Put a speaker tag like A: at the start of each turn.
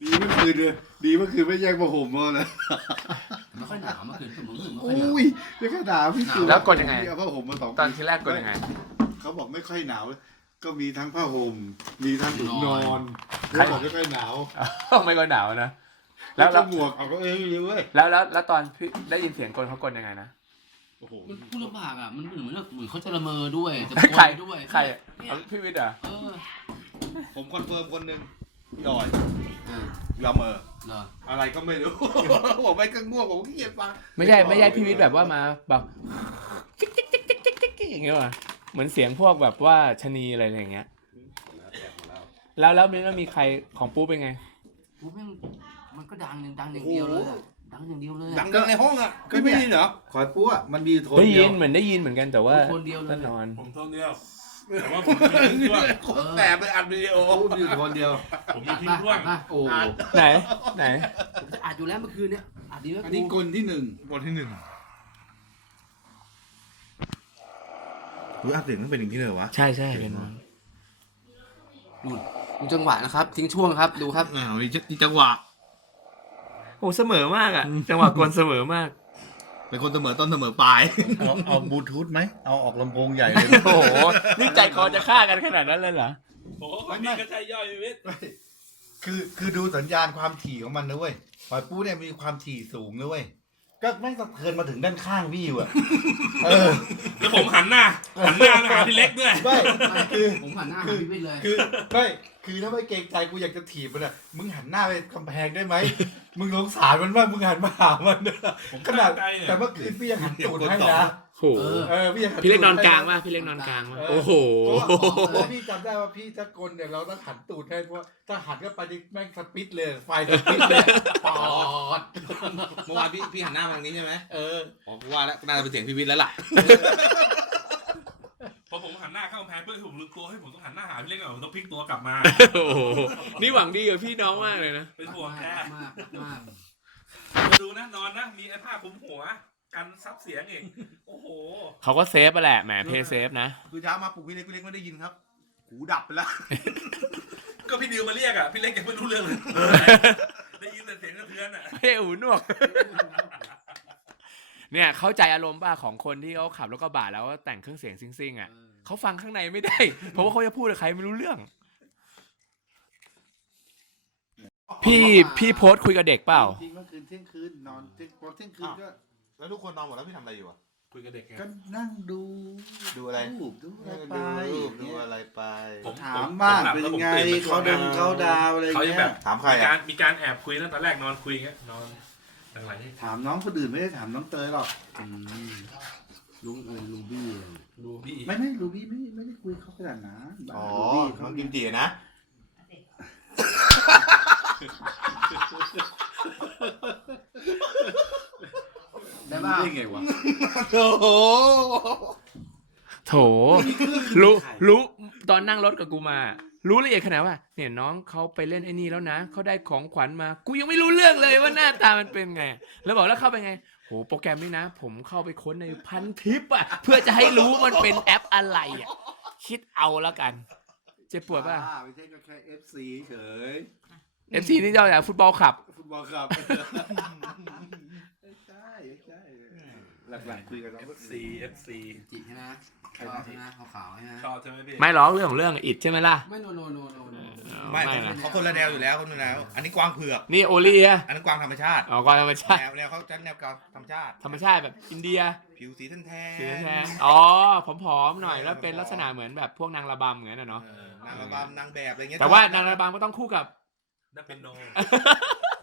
A: ดีเมื่อคืนเลยดีเมื่อคืนไม่แย่งผ้าห่มมาเลย
B: ไม่ค่อยหนาวเมื่อคืนผมรู้สึกไม่
A: โอ
B: ค่อยหนาว้
A: ยไม่ค่อยหนาวพี่ตู่
C: แล้วกดยังไง
A: พี่เอาผ้าห่มมา2
C: ตอนที่แรกกดยังไง
A: เขาบอกไม่ค่อยหนาวก็มีทั้งผ้าห่มมีทั้งถุงนอน
C: ใคร
A: เขาบอกไม่ค่อยหนาว
C: ไม่ก็หนาวนะ แล้
A: แล้ว ว
C: แล้ว
A: หมวกเอาก็เอ้ยเว้ย
C: แล้วตอนพี่ได้ยินเสียงกลเขากลยังไงนะ
A: โอ้โห
B: มันพูดลำบากอ่ะมันเหมือนเขาจะละเมอด้วยจะ
C: ใคร
B: โกนด้วย
C: ใคร
B: เนี่ย
C: เอาพี่วิทย์เหรอ
A: ผมคอนเฟิร์มคนหนึ่งพี่ออย
B: เออ
A: ละเมอ
B: เหรอ
A: อะไรก็ไม่รู้ ผมไม่กังง่วงผมขี้เกียจฟัง
C: ไม่ใช่พี่วิทย์แบบว่ามาแบบจิ๊กจิ๊กจิ๊กจิ๊กจิ๊กจิ๊กอย่างเงี้ยว่ะเหมือนเสียงพวกแบบว่าชะนีอะไรอย่างเงี้ย แล้วมีใครของปูเป็นไง
B: พูดแม่งมันก็ดังอย่างเดียวเลยอะดังอย่างเดียวเลยอะ
A: ดังในห้องอ่ะก็ไม่ได้เหรอขอยปูอ่ะมันมีโทน
C: ได้
A: เดี
C: ยิ
A: ย
C: น
A: ว
C: เหมือนได้ยินเหมือนกันแต่ว่า
B: คนเดียวเลย
C: ก็นอน
D: ผมโทษเดียวแต่ว่าผมมีทิ้งช่วง
A: โคตรแสบเลยอัดวิดีโอมีอยู่โทนเดียว
D: ผมมีทิ้งช่วง
B: นะโอ้
C: ไหน
B: ผมจะอัดอยู่แล้วเมื่อคืนเนี้ยอัดดีไหม
A: อันนี้กลที่1
D: บทที่ 1
A: รู้อัดเสียงต้องเป็นอย่างนี้เลยวะ
C: ใช่เป็น
B: ดูจังหวะนะครับ ทิ้งช่วงครับดูครับ
A: นี่จังหวะ
C: โอ้เสมอมากอ่ะจังหวะกลเสมอมาก
A: เป็นคนเสมอต้นเสมอปลายเอาบลูทูธไหมเอาออกลำโพงใหญ่เลย
C: โอ้โหนี่ใจคอจะฆ่ากันขนาดนั้นเลยเหรอ
D: โอ้โหคนนี้ก็ใช่ย่อยชีวิต
A: คือดูสัญญาณความถี่ของมันนะเว้ยหอยปูเนี่ยมีความถี่สูงนะเว้ยก็ไม่สะเทือนมาถึงด้านข้างพี่อยู่อะ
D: แล้วผมหันหน้ามาหาพี่เล็กด้วย
A: ไม่คือ
B: ผมหันหน้าหาพี่วิทย์เลย
A: คือถ้าไม่เกรงใจกูอยากจะถีบมันอะมึงหันหน้าไปกำแพงได้ไหมมึงสงสารมันบ้างมึงหันมาหามันขนาดแต่เมื่อคืนพี่ยังหันตูดให้นะ
C: โห
A: พี่ยังหัน
C: พี่เล็กนอนกลางป่ะพี่เล็กนอนกลางป่ะโอ้โห
A: เพราะว่าพี่จำได้ว่าพี่ถ้ากลเนี่ยเราต้องหันตูดให้เพราะว่าถ้าหันก็ไปนี่แม่งสปิดเลยไฟสปิดเลยปอด
E: เมื่อวานพี่หันหน้ามาทางนี้ใช่ไหม
A: อ
E: ว่าแล้วน่าจะเป็นเสียงพี่วิทย์แล้วล่ะ
D: พอผมหันหน้าเข้ากำแพงเพื่อผมลืมตัวให้ผมต้องหันหน้าหาพี่เล็กหน่อยผมต้องพลิกตัวกลับมา
C: โอ้โหนี่หวังดีกับพี่น้องมากเลยนะ
D: เป็นห่วงแก
B: มาก
D: มาดูนะนอนนะมีไอ้ผ้าคลุมหัวกันซับเสียงอีกโอ้โห
C: เขาก็เซฟไปแหละแหมเพย์เซฟนะ
A: คือเช้ามาปลุกพี่เล็กไม่ได้ยินครับหูดับไปแล้ว
D: ก็พี่ดิวมาเรียกอ่ะพี่เล็กยังไม่รู้เรื่องเลยได้ยินแต่เสียงกระเทือนอ่ะ
C: เฮ้ยอูหนวก เนี่ยเข้าใจอารมณ์ป่ะของคนที่เขาขับรถกระบะแล้วแต่งเครื่องเสียงซิ่งๆอ่ะเขาฟังข้างในไม่ได้ เพราะว่าเขาจะพูดกับใครไม่รู้เรื่อง พี่โพสต์คุยกับเด็กเปล่า
A: จริงเมื่อคืนเที่ยงคืนนอนเที่ยงคืนก็
E: แล้วทุกคนนอนหมดแล้วพี่ทำอะไรอยู่อ่ะ
D: คุยกับเด็กไง
A: ก็นั่งดู
E: ดูอะไร
A: รูปดูอะไรไป
E: ดูอะไรไป
A: ถามบ้างเป็นไงเขาดาวอะไร
D: เขายัง
A: เงี้
D: แบ
A: ย
D: บ
E: ถามใคร
D: มี
E: อ่ะ
D: การแอบคุยตั้งแต่แรกนอนคุยอย่างเงี้ยนอนหลังๆนี่
A: ถามน้องคนอื่นไม่ได้ถามน้องเตยหรอก
B: ลุงบี้
D: ดูพี่
A: ไม่รูบี้ไม่ได้คุยเขาขนาดนั้น
E: อ๋อ
A: รูบี้
E: น้
A: เขา
E: องกิมจินะ
B: ได้ป่ะ
A: ได้ไงวะ
E: โอ้โห
C: โถรู้ตอนนั่งรถกับกูมา รู้ละเอียดขนาดว่าเนี่ยน้องเขาไปเล่นไอ้นี่แล้วนะเขาได้ของขวัญมา กูยังไม่รู้เรื่องเลยว่าหน้าตามันเป็นไง แล้วบอกแล้วเข้าไปไงโหโปรแกรมนี้นะ ผมเข้าไปค้นในพันทิปอ่ะเพื่อจะให้รู้มันเป็นแอปอะไรอ่ะคิดเอาแล้วกัน เจ็บปวดป่ะ
A: ไม่ใช่ก็แค่ FC เฉย
C: FC นี่เจ้าจากฟุตบอลคลับ
A: ฟุตบอลครับใช่หลักๆคุยกันแล้ว
D: FC
B: จิใช่ไหมชอบใช่ไหมขาวๆใช่ไหม
D: ชอบใช่ไหมพี่
C: ไม่หรอกเรื่องของเรื่องอิดใช่ไหมล่ะ
B: ไม่โน
E: ไม่
C: นะ
E: เขาคนละแนวอยู่แล้วคนละแนวอันนี้กวางเผือก
C: นี่โอลี่อะ
E: อันนั้นกวางธรรมชาติ
C: อ๋อกวางธรรมชาติ
E: แนวเขาจะแนวกวางธรรมชาติ
C: ธรรมชาติแบบอินเดีย
E: ผิวสีแทน
C: สีแทนอ๋อผอมๆหน่อยแล้วเป็นลักษณะเหมือนแบบพวกนางระบำเหมือนน่ะเนาะ
E: นางระบำนางแบบอะไรเงี้ย
C: แต่ว่านางระบำก็ต้องคู่กับ
D: นักเป็นโน